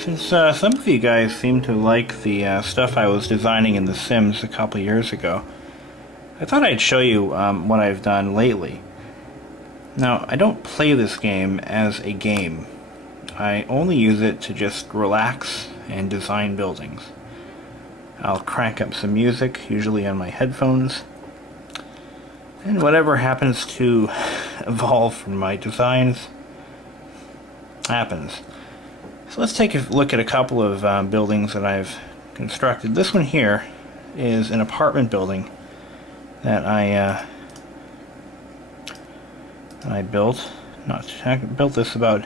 Since some of you guys seem to like the stuff I was designing in The Sims a couple years ago, I thought I'd show you what I've done lately. Now, I don't play this game as a game. I only use it to just relax and design buildings. I'll crank up some music, usually on my headphones, and whatever happens to evolve from my designs happens. So let's take a look at a couple of buildings that I've constructed. This one here is an apartment building that I built. I built this about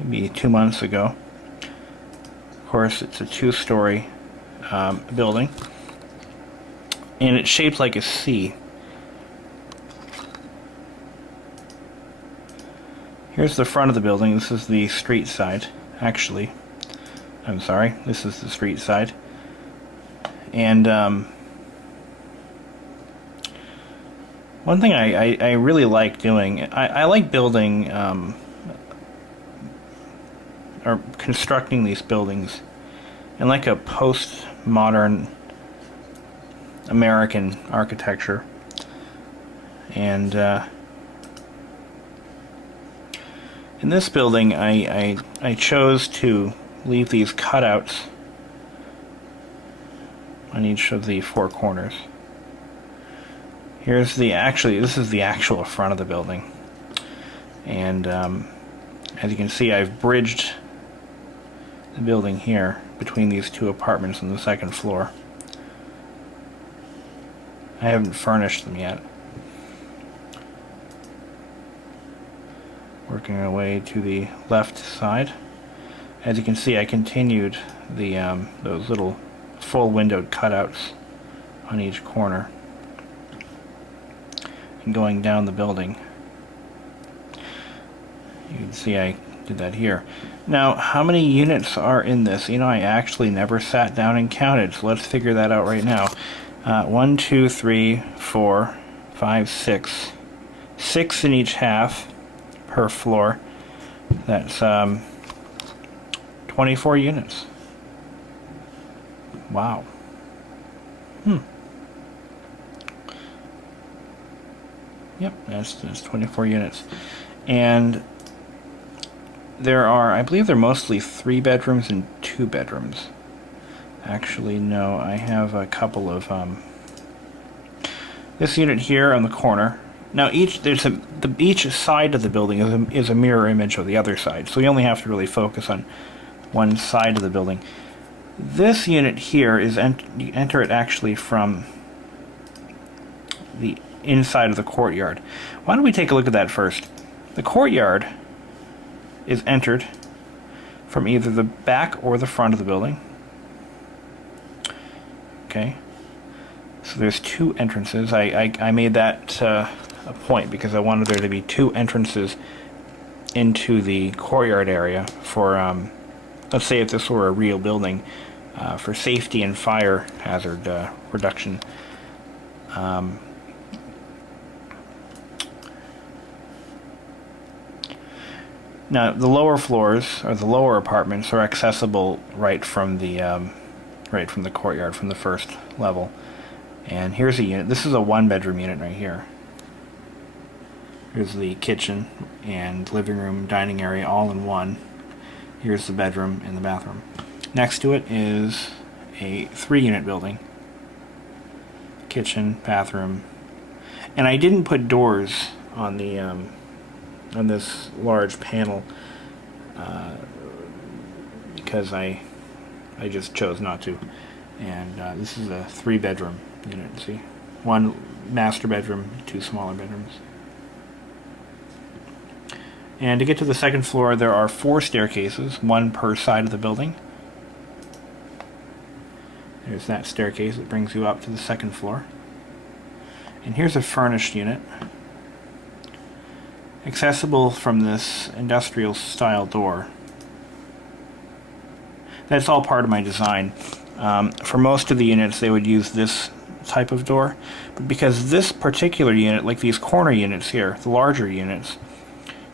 maybe 2 months ago. Of course, it's a two-story building, and it's shaped like a C. Here's the front of the building. This is the street side. Actually, I'm sorry, this is the street side. And one thing I really like doing, I like building or constructing these buildings in like a postmodern American architecture. And in this building, I chose to leave these cutouts on each of the four corners. Here's this is the actual front of the building. And as you can see, I've bridged the building here between these two apartments on the second floor. I haven't furnished them yet. Working our way to the left side. As you can see, I continued the those little full windowed cutouts on each corner and going down the building. You can see I did that here. Now, how many units are in this? You know, I actually never sat down and counted, so let's figure that out right now. 1, 2, 3, 4, 5, 6. 6 in each half per floor. That's 24 units. Wow. Yep, that's 24 units. And there are, I believe they're mostly 3 bedrooms and 2 bedrooms. Actually, no, I have a couple of this unit here on the corner. Now each side of the building is a mirror image of the other side, so you only have to really focus on one side of the building. This unit here is you enter it actually from the inside of the courtyard. Why don't we take a look at that first? The courtyard is entered from either the back or the front of the building. Okay, so there's 2 entrances. I made that a point because I wanted there to be 2 entrances into the courtyard area for, let's say if this were a real building, for safety and fire hazard reduction. Now, the lower floors, or the lower apartments, are accessible right from the courtyard, from the first level. And here's a unit. This is a 1-bedroom unit right here. Here's the kitchen and living room, dining area, all in one. Here's the bedroom and the bathroom. Next to it is a 3-unit building. Kitchen, bathroom. And I didn't put doors on the on this large panel because I just chose not to. And this is a 3-bedroom unit. See, 1 master bedroom, 2 smaller bedrooms. And to get to the second floor, there are 4 staircases, 1 per side of the building. There's that staircase that brings you up to the second floor. And here's a furnished unit, accessible from this industrial style door. That's all part of my design. For most of the units, they would use this type of door, but because this particular unit, like these corner units here, the larger units,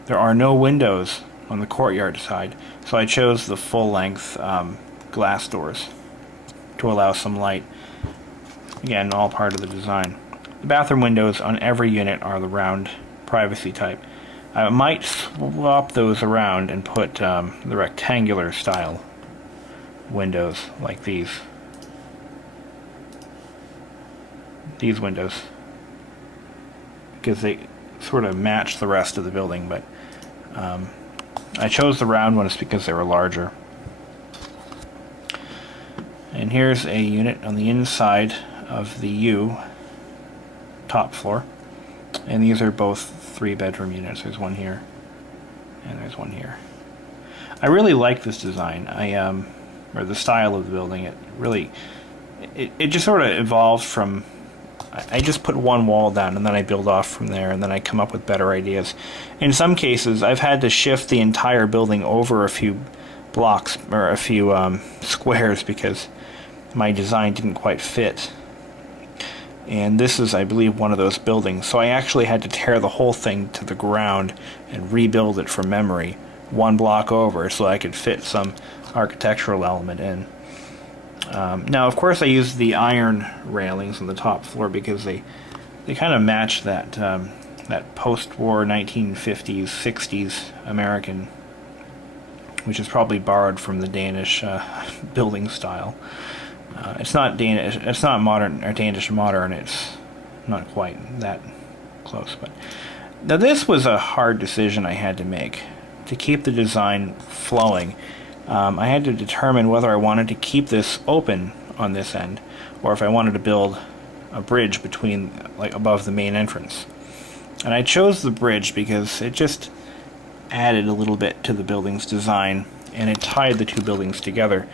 there are no windows on the courtyard side. So I chose the full-length glass doors to allow some light. Again, all part of the design. The bathroom windows on every unit are the round privacy type. I might swap those around and put the rectangular style windows like these. These windows. Because they sort of match the rest of the building, but I chose the round ones because they were larger. And here's a unit on the inside of the U top floor, and these are both 3-bedroom units. There's one here and there's one here. I really like this design. Or the style of the building. It really it just sort of evolved from, I just put one wall down and then I build off from there, and then I come up with better ideas. In some cases I've had to shift the entire building over a few blocks or a few squares because my design didn't quite fit. And this is, I believe, one of those buildings. So I actually had to tear the whole thing to the ground and rebuild it from memory, one block over, so I could fit some architectural element in. Now, of course, I used the iron railings on the top floor because they kind of match that that post-war 1950s, 60s American, which is probably borrowed from the Danish building style. It's not Danish. It's not modern or Danish modern. It's not quite that close. But now this was a hard decision I had to make to keep the design flowing. I had to determine whether I wanted to keep this open on this end, or if I wanted to build a bridge between, like, above the main entrance. And I chose the bridge because it just added a little bit to the building's design, and it tied the two buildings together.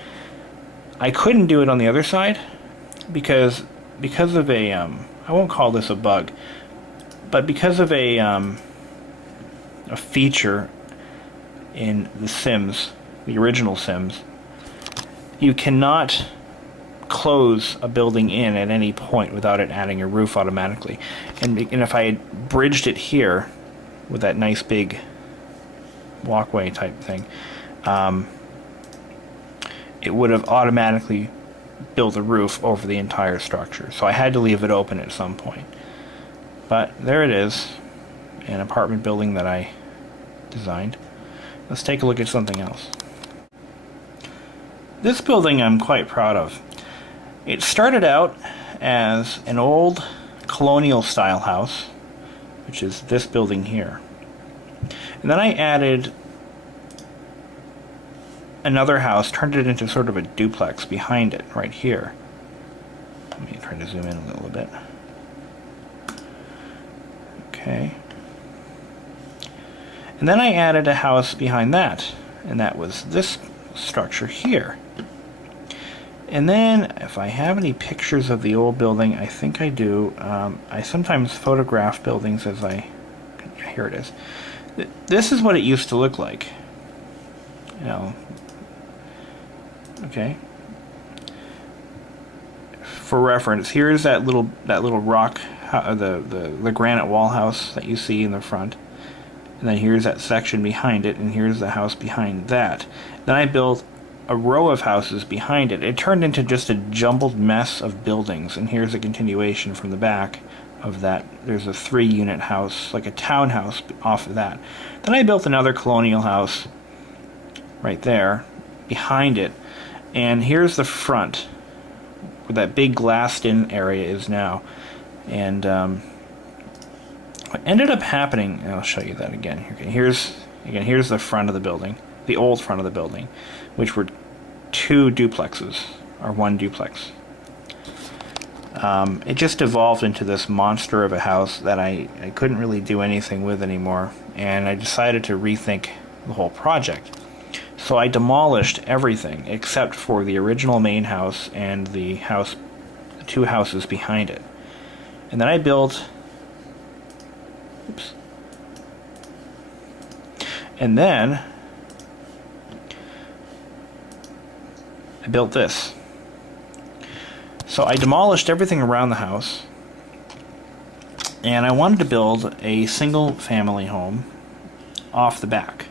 I couldn't do it on the other side because of a I won't call this a bug, but because of a feature in the Sims, the original Sims, you cannot close a building in at any point without it adding a roof automatically. And if I had bridged it here with that nice big walkway type thing, it would have automatically built a roof over the entire structure. So I had to leave it open at some point. But there it is, an apartment building that I designed. Let's take a look at something else. This building I'm quite proud of. It started out as an old colonial style house, which is this building here. And then I added another house, turned it into sort of a duplex behind it, right here. Let me try to zoom in a little bit. Okay. And then I added a house behind that, and that was this structure here. And then, if I have any pictures of the old building, I think I do. I sometimes photograph buildings as I... Here it is. This is what it used to look like. You know. Okay. For reference, here's that little rock, the granite wall house that you see in the front. And then here's that section behind it, and here's the house behind that. Then I built a row of houses behind it. It turned into just a jumbled mess of buildings, and here's a continuation from the back of that. There's a 3-unit house, like a townhouse off of that. Then I built another colonial house right there behind it, and here's the front where that big glassed-in area is now. And what ended up happening, and I'll show you that again. Okay, here's the front of the building, the old front of the building, which were 2 duplexes, or 1 duplex. It just evolved into this monster of a house that I couldn't really do anything with anymore, and I decided to rethink the whole project. So I demolished everything except for the original main house and the 2 houses behind it. And then I built... Oops. And then I built this. So I demolished everything around the house, and I wanted to build a single family home off the back.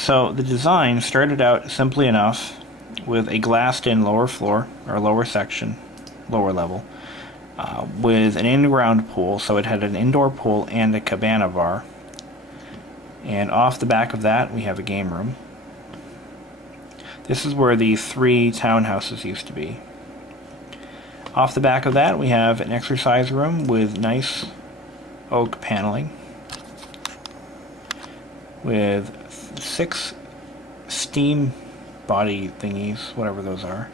So the design started out simply enough with a glassed-in lower floor, or lower section, lower level, with an in-ground pool, so it had an indoor pool and a cabana bar. And off the back of that, we have a game room. This is where the 3 townhouses used to be. Off the back of that, we have an exercise room with nice oak paneling, with 6 steam body thingies, whatever those are.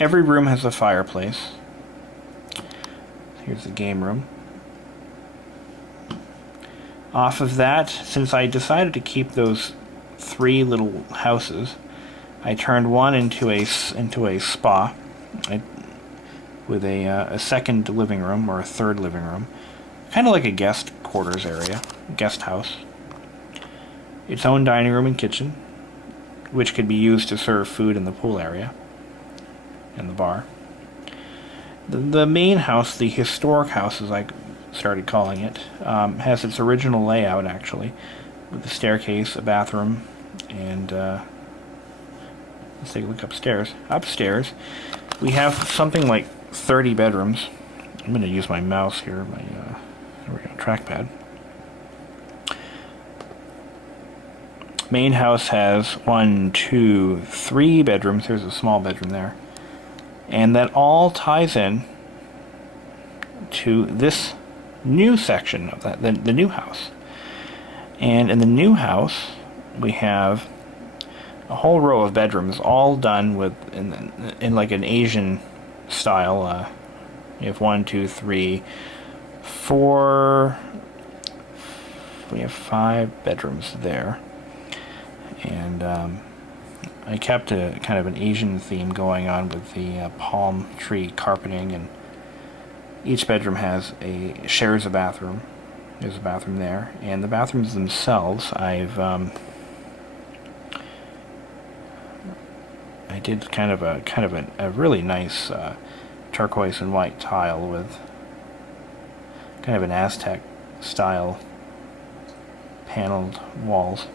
Every room has a fireplace. Here's the game room. Off of that, since I decided to keep those 3 little houses, I turned one into a spa, with a second living room, or a third living room, kind of like a guest quarters area, guest house. Its own dining room and kitchen, which could be used to serve food in the pool area and the bar. The main house, the historic house as I started calling it, has its original layout actually, with a staircase, a bathroom, and let's take a look upstairs. Upstairs, we have something like 30 bedrooms. I'm going to use my mouse here, there we go, trackpad. Main house has 1, 2, 3 bedrooms. There's a small bedroom there. And that all ties in to this new section of that, the new house. And in the new house, we have a whole row of bedrooms, all done with in like an Asian style. We have 1, 2, 3, 4. We have 5 bedrooms there, and I kept a kind of an Asian theme going on with the palm tree carpeting, and each bedroom shares a bathroom. There's a bathroom there, and the bathrooms themselves, I did kind of a really nice turquoise and white tile with kind of an Aztec style paneled walls.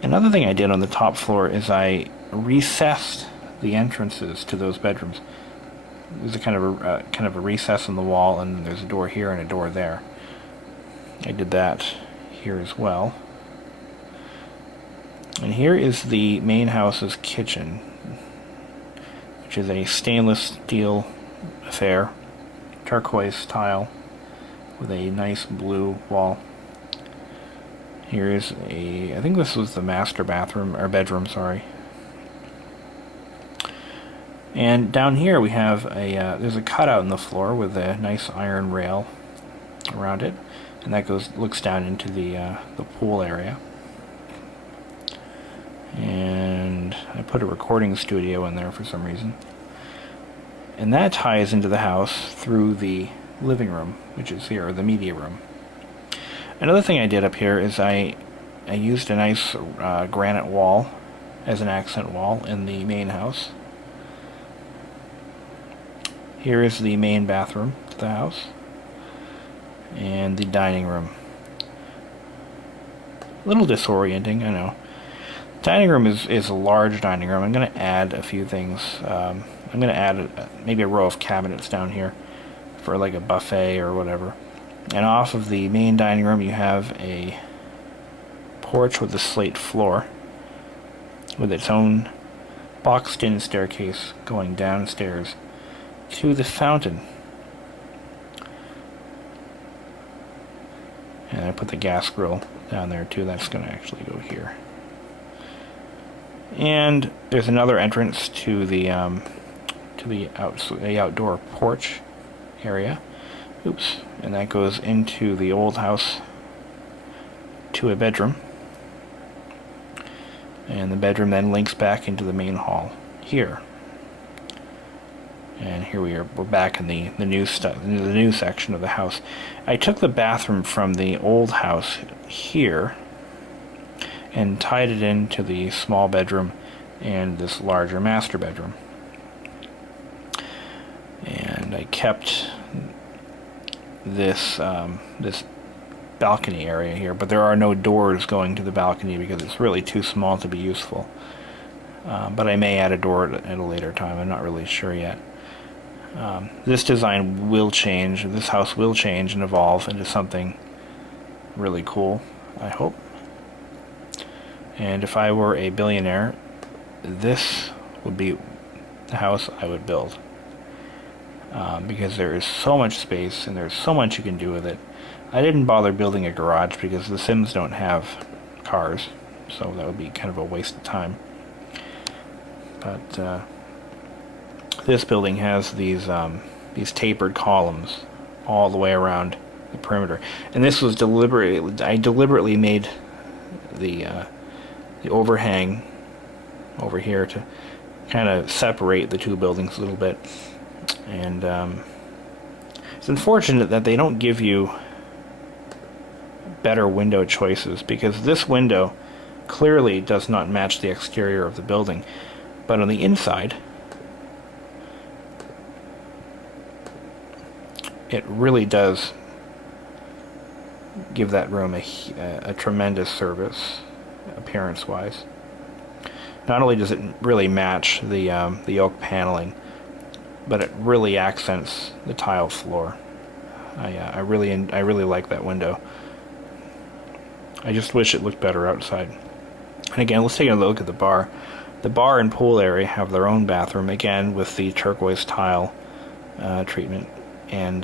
Another thing I did on the top floor is I recessed the entrances to those bedrooms. There's a kind of a recess in the wall, and there's a door here and a door there. I did that here as well. And here is the main house's kitchen, which is a stainless steel affair, turquoise tile with a nice blue wall. Here is I think this was the master bathroom, or bedroom, sorry. And down here we have there's a cutout in the floor with a nice iron rail around it, and that looks down into the pool area. And I put a recording studio in there for some reason. And that ties into the house through the living room, which is here, or the media room. Another thing I did up here is I used a nice granite wall as an accent wall in the main house. Here is the main bathroom to the house, and the dining room. A little disorienting, I know. Dining room is a large dining room. I'm going to add a few things. I'm going to add maybe a row of cabinets down here for like a buffet or whatever. And off of the main dining room you have a porch with a slate floor with its own boxed-in staircase going downstairs to the fountain. And I put the gas grill down there too. That's going to actually go here. And there's another entrance to the outdoor porch area. Oops. And that goes into the old house to a bedroom. And the bedroom then links back into the main hall here. And here we're back in the new section of the house. I took the bathroom from the old house here and tied it into the small bedroom and this larger master bedroom. And I kept this balcony area here, but there are no doors going to the balcony because it's really too small to be useful. But I may add a door at a later time. I'm not really sure yet. This design will change. This house will change and evolve into something really cool, I hope. And if I were a billionaire, this would be the house I would build. Because there is so much space and there's so much you can do with it. I didn't bother building a garage because the Sims don't have cars, so that would be kind of a waste of time. But this building has these tapered columns all the way around the perimeter, and this was I deliberately made the overhang over here to kind of separate the two buildings a little bit. And it's unfortunate that they don't give you better window choices, because this window clearly does not match the exterior of the building, but on the inside it really does give that room a tremendous service appearance-wise. Not only does it really match the oak paneling, but it really accents the tile floor. I really like that window. I just wish it looked better outside. And again, let's take a look at the bar. The bar and pool area have their own bathroom, again with the turquoise tile treatment. And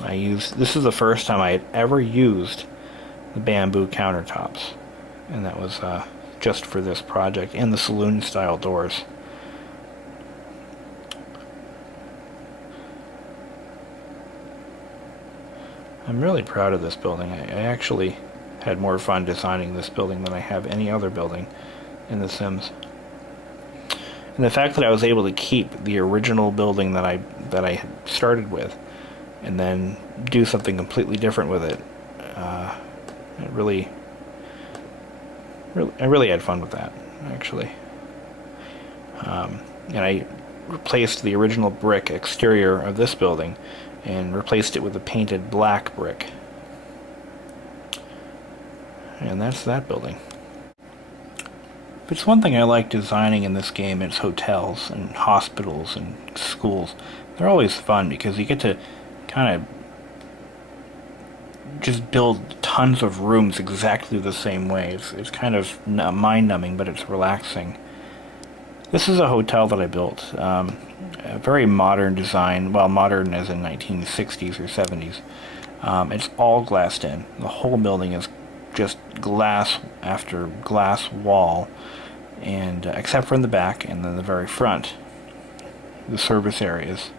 this is the first time I had ever used the bamboo countertops, and that was just for this project, and the saloon style doors. I'm really proud of this building. I actually had more fun designing this building than I have any other building in The Sims. And the fact that I was able to keep the original building that I had started with, and then do something completely different with it, I really had fun with that, actually. And I replaced the original brick exterior of this building and replaced it with a painted black brick. And that's that building. If it's one thing I like designing in this game, it's hotels and hospitals and schools. They're always fun because you get to kind of just build tons of rooms exactly the same way. It's kind of mind-numbing, but it's relaxing. This is a hotel that I built. A very modern design. Well, modern as in 1960s or 70s. It's all glassed in. The whole building is just glass after glass wall, and except for in the back and then the very front, the service areas.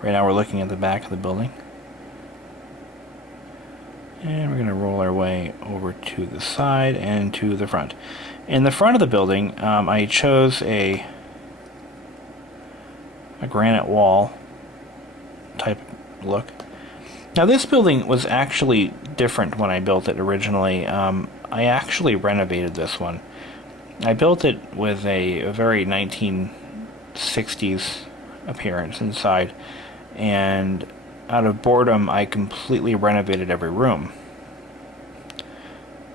Right now we're looking at the back of the building, and we're going to roll our way over to the side and to the front. In the front of the building, I chose a granite wall type look. Now this building was actually different when I built it originally. I actually renovated this one. I built it with a very 1960s appearance inside, and out of boredom I completely renovated every room.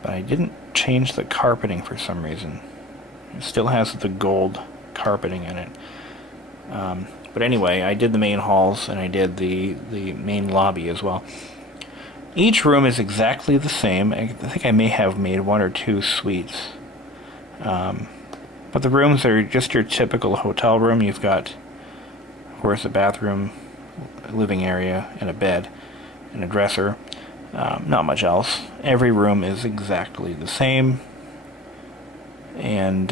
But I didn't change the carpeting for some reason. It still has the gold carpeting in it. But anyway, I did the main halls, and I did the main lobby as well. Each room is exactly the same. I think I may have made one or two suites. But the rooms are just your typical hotel room. You've got, of course, a bathroom, a living area, and a bed, and a dresser. Not much else. Every room is exactly the same. And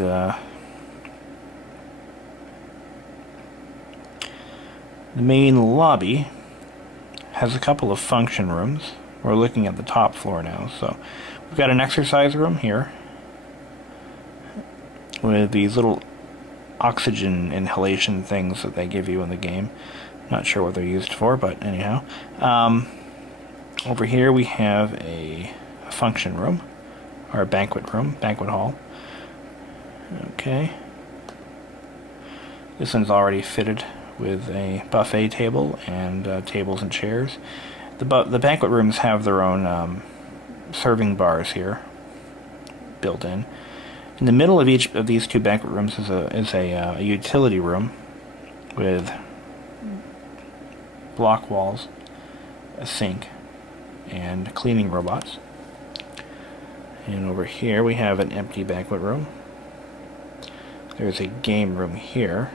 the main lobby has a couple of function rooms. We're looking at the top floor now. So we've got an exercise room here with these little oxygen inhalation things that they give you in the game. Not sure what they're used for, but anyhow. Over here we have a function room, or a banquet room, banquet hall. Okay. This one's already fitted with a buffet table and tables and chairs. The banquet rooms have their own serving bars here, built in. In the middle of each of these two banquet rooms is a utility room with block walls, a sink, and cleaning robots. And over here we have an empty banquet room. There's a game room here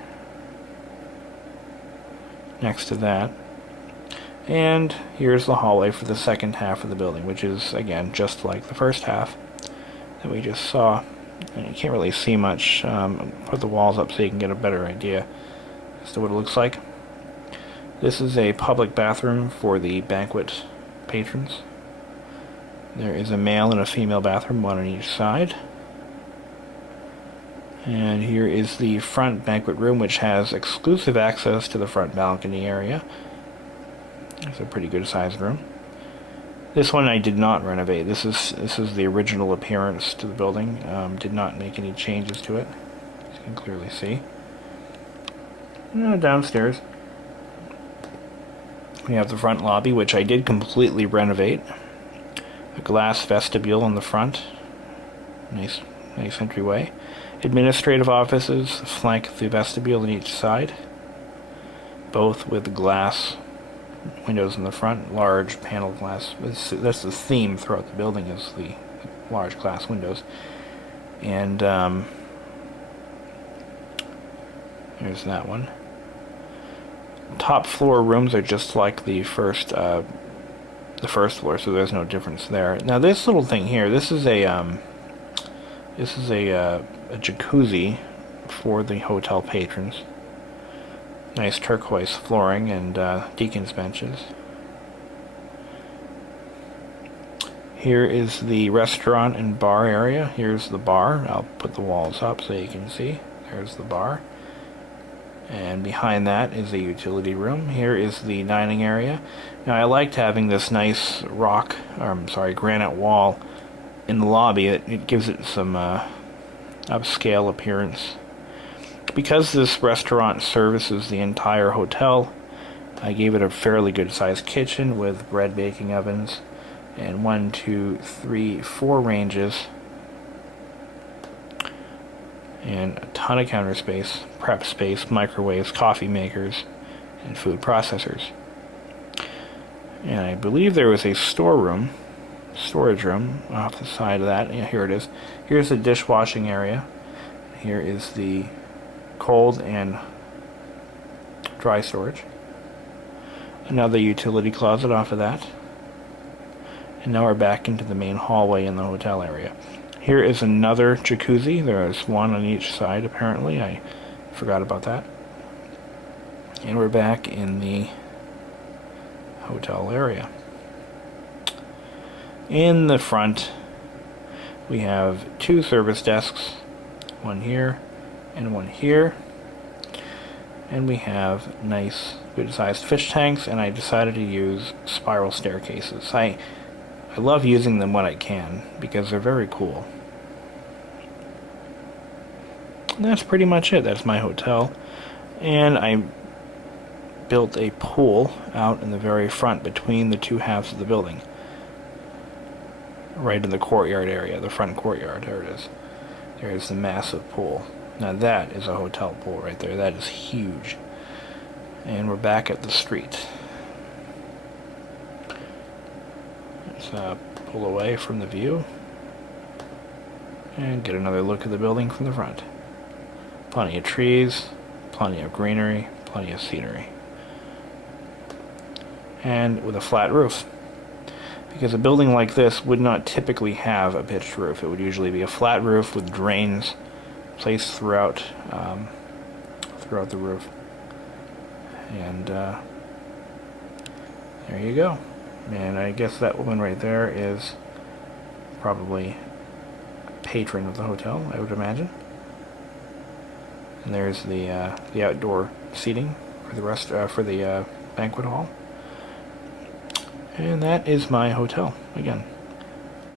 next to that. And here's the hallway for the second half of the building, which is, again, just like the first half that we just saw. And you can't really see much. Put the walls up so you can get a better idea as to what it looks like. This is a public bathroom for the banquet patrons. There is a male and a female bathroom, one on each side. And here is the front banquet room, which has exclusive access to the front balcony area. It's a pretty good sized room. This one I did not renovate. This is the original appearance to the building. Did not make any changes to it, as you can clearly see. Downstairs we have the front lobby, which I did completely renovate. A glass vestibule in the front. Nice entryway. Administrative offices flank the vestibule on each side, both with glass windows in the front, large panel glass. That's the theme throughout the building, is the large glass windows. And there's that one. Top floor rooms are just like the first floor, so there's no difference there. Now this little thing here, this is a jacuzzi for the hotel patrons. Nice turquoise flooring and deacon's benches. Here is the restaurant and bar area. Here's the bar. I'll put the walls up so you can see. There's the bar. And behind that is a utility room. Here is the dining area. Now I liked having this nice granite wall in the lobby. It gives it some upscale appearance. Because this restaurant services the entire hotel, I gave it a fairly good sized kitchen with bread baking ovens and 1, 2, 3, 4 ranges and a ton of counter space, prep space, microwaves, coffee makers, and food processors. And I believe there was a storage room off the side of that. Yeah, here it is. Here's the dishwashing area. Here is the cold and dry storage. Another utility closet off of that. And now we're back into the main hallway in the hotel area. Here is another jacuzzi. There is one on each side, apparently. I forgot about that. And we're back in the hotel area. In the front, we have 2 service desks, one here and one here. And we have nice, good-sized fish tanks, and I decided to use spiral staircases. I love using them when I can, because they're very cool. And that's pretty much it. That's my hotel. And I built a pool out in the very front between the two halves of the building. Right in the courtyard area, the front courtyard. There it is. There's the massive pool. Now that is a hotel pool right there. That is huge. And we're back at the street. Let's pull away from the view and get another look at the building from the front. Plenty of trees, plenty of greenery, plenty of scenery. And with a flat roof. Because a building like this would not typically have a pitched roof. It would usually be a flat roof with drains placed throughout the roof. And there you go. And I guess that woman right there is probably a patron of the hotel, I would imagine. And there's the outdoor seating for the banquet hall. And that is my hotel again.